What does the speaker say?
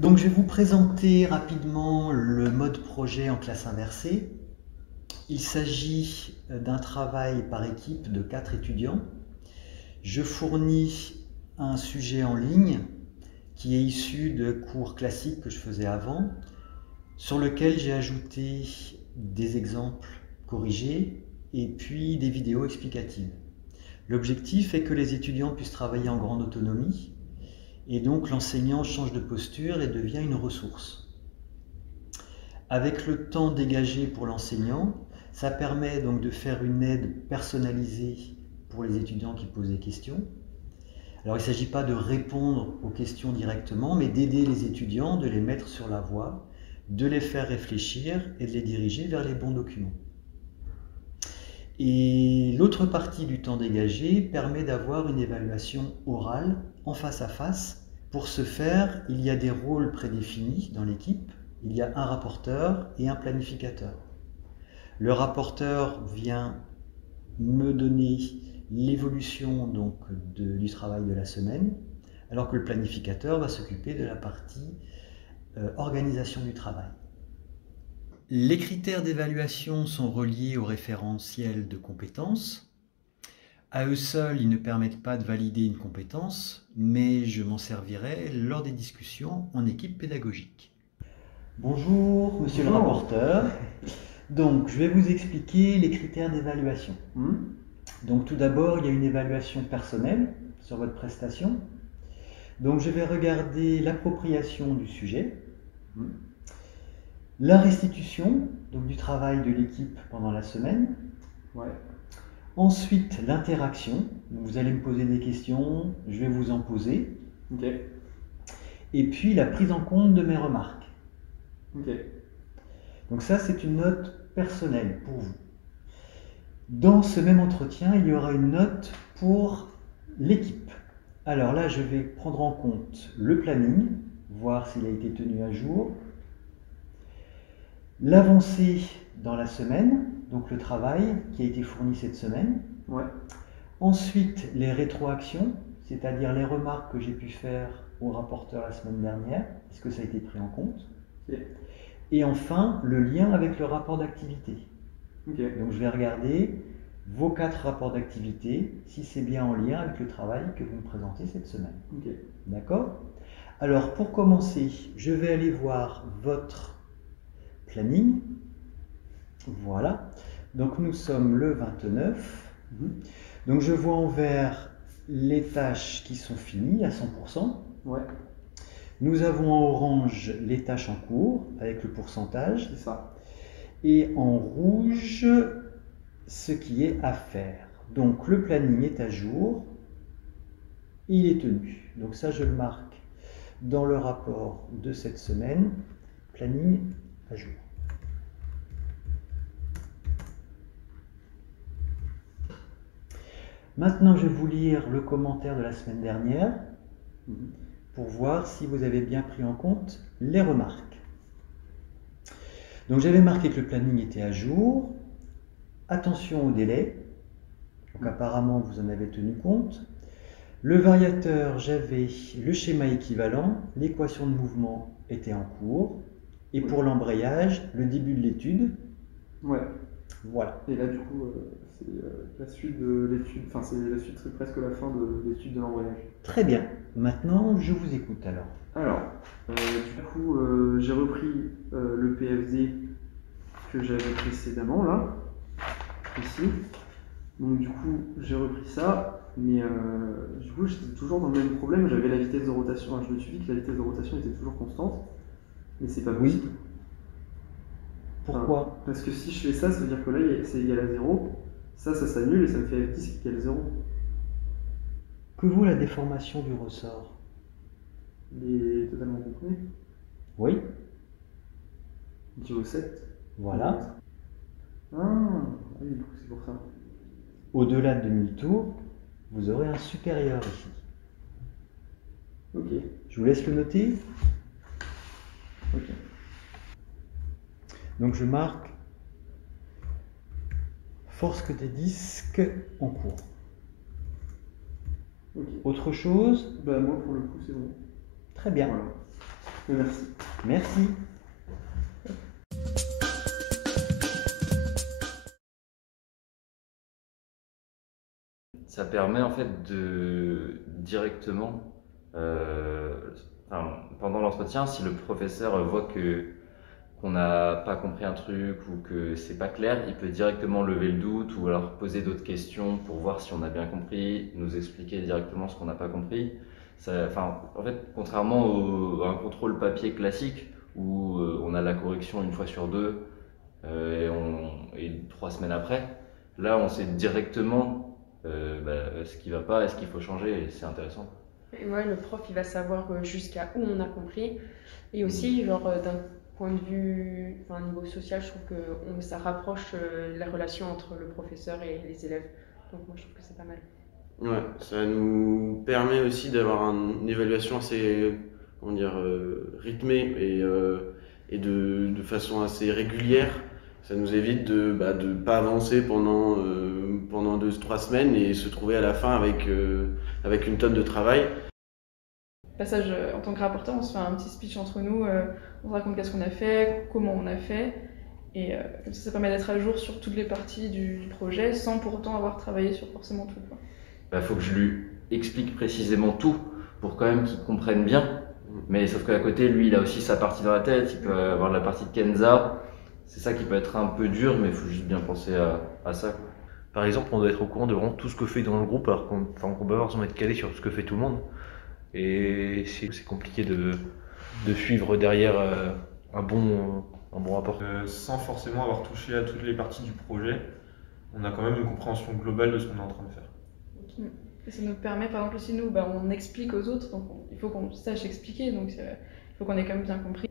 Donc je vais vous présenter rapidement le mode projet en classe inversée. Il s'agit d'un travail par équipe de 4 étudiants. Je fournis un sujet en ligne qui est issu de cours classiques que je faisais avant, sur lequel j'ai ajouté des exemples corrigés et puis des vidéos explicatives. L'objectif est que les étudiants puissent travailler en grande autonomie et donc l'enseignant change de posture et devient une ressource. Avec le temps dégagé pour l'enseignant, ça permet donc de faire une aide personnalisée pour les étudiants qui posent des questions. Alors il ne s'agit pas de répondre aux questions directement, mais d'aider les étudiants, de les mettre sur la voie, de les faire réfléchir et de les diriger vers les bons documents. Et l'autre partie du temps dégagé permet d'avoir une évaluation orale en face à face. Pour ce faire, il y a des rôles prédéfinis dans l'équipe. Il y a un rapporteur et un planificateur. Le rapporteur vient me donner l'évolution du travail de la semaine, alors que le planificateur va s'occuper de la partie organisation du travail. Les critères d'évaluation sont reliés au référentiel de compétences. À eux seuls, ils ne permettent pas de valider une compétence, mais je m'en servirai lors des discussions en équipe pédagogique. Bonjour, monsieur le rapporteur. Donc, je vais vous expliquer les critères d'évaluation. Donc, tout d'abord, il y a une évaluation personnelle sur votre prestation. Donc, je vais regarder l'appropriation du sujet, la restitution donc, du travail de l'équipe pendant la semaine. Ensuite, l'interaction. Vous allez me poser des questions, je vais vous en poser. Et puis, la prise en compte de mes remarques. Donc ça, c'est une note personnelle pour vous. Dans ce même entretien, il y aura une note pour l'équipe. Alors là, je vais prendre en compte le planning, voir s'il a été tenu à jour, l'avancée dans la semaine, donc le travail qui a été fourni cette semaine. Ensuite, les rétroactions, c'est-à-dire les remarques que j'ai pu faire au rapporteur la semaine dernière, est-ce que ça a été pris en compte? Et enfin, le lien avec le rapport d'activité. Donc je vais regarder vos 4 rapports d'activité, si c'est bien en lien avec le travail que vous me présentez cette semaine. D'accord? Alors pour commencer, je vais aller voir votre planning. Voilà. Donc nous sommes le 29. Donc je vois en vert les tâches qui sont finies à 100%. Nous avons en orange les tâches en cours avec le pourcentage. C'est ça. Et en rouge, ce qui est à faire. Donc le planning est à jour, il est tenu. Donc ça, je le marque dans le rapport de cette semaine, planning à jour. Maintenant, je vais vous lire le commentaire de la semaine dernière pour voir si vous avez bien pris en compte les remarques. Donc j'avais marqué que le planning était à jour. Attention au délai. Donc apparemment, vous en avez tenu compte. Le variateur, j'avais le schéma équivalent. L'équation de mouvement était en cours. Et pour l'embrayage, le début de l'étude. Voilà. Et là, du coup, c'est la suite de l'étude, enfin, c'est presque la fin de l'étude de l'embrayage. Très bien. Maintenant, je vous écoute alors. Alors, du coup, j'ai repris le PFD que j'avais précédemment, là, ici. Donc, du coup, j'ai repris ça, mais du coup, j'étais toujours dans le même problème. J'avais la vitesse de rotation. Alors, je me suis dit que la vitesse de rotation était toujours constante, mais c'est pas possible. Pourquoi? Enfin, parce que si je fais ça, ça veut dire que là, c'est égal à 0. Ça s'annule et ça me fait F10 qui égale 0. Que vaut la déformation du ressort? Il est totalement comprimé. Oui. Divisé au 7. Voilà. Ah, oui, du coup, c'est pour ça. Au-delà de demi-tour, vous aurez un supérieur ici. Ok. Je vous laisse le noter. Ok. Donc je marque force que des disques en cours. Ok. Autre chose? Bah moi pour le coup c'est bon. Très bien. Voilà. Merci. Merci. Ça permet en fait de directement, pendant l'entretien, si le professeur voit qu'on n'a pas compris un truc ou que c'est pas clair, il peut directement lever le doute ou alors poser d'autres questions pour voir si on a bien compris, nous expliquer directement ce qu'on n'a pas compris. En fait, contrairement à un contrôle papier classique où on a la correction une fois sur deux et 3 semaines après, là on sait directement ce qui va pas et ce qu'il faut changer et c'est intéressant. Et ouais, le prof il va savoir jusqu'à où on a compris. Et aussi, genre d'un point de vue, enfin, niveau social, je trouve que ça rapproche la relation entre le professeur et les élèves. Donc moi je trouve que c'est pas mal. Ouais, ça nous permet aussi d'avoir une évaluation assez, comment dire, rythmée et de façon assez régulière. Ça nous évite de pas avancer pendant 2-3 semaines et se trouver à la fin avec une tonne de travail. Passage en tant que rapporteur, on se fait un petit speech entre nous, on se raconte qu'est-ce qu'on a fait, comment on a fait, et comme ça permet d'être à jour sur toutes les parties du projet sans pour autant avoir travaillé sur forcément tout, quoi. Faut que je lui explique précisément tout pour quand même qu'il comprenne bien. Mais sauf qu'à côté, lui, il a aussi sa partie dans la tête, il peut avoir la partie de Kenza. C'est ça qui peut être un peu dur, mais il faut juste bien penser à ça, quoi. Par exemple, on doit être au courant de vraiment tout ce que fait dans le groupe, alors qu'on peut pas forcément être calé sur ce que fait tout le monde. Et c'est compliqué de suivre derrière un bon rapport. Sans forcément avoir touché à toutes les parties du projet, on a quand même une compréhension globale de ce qu'on est en train de faire. Et ça nous permet, par exemple, aussi nous, on explique aux autres, donc il faut qu'on sache expliquer, donc il faut qu'on ait quand même bien compris.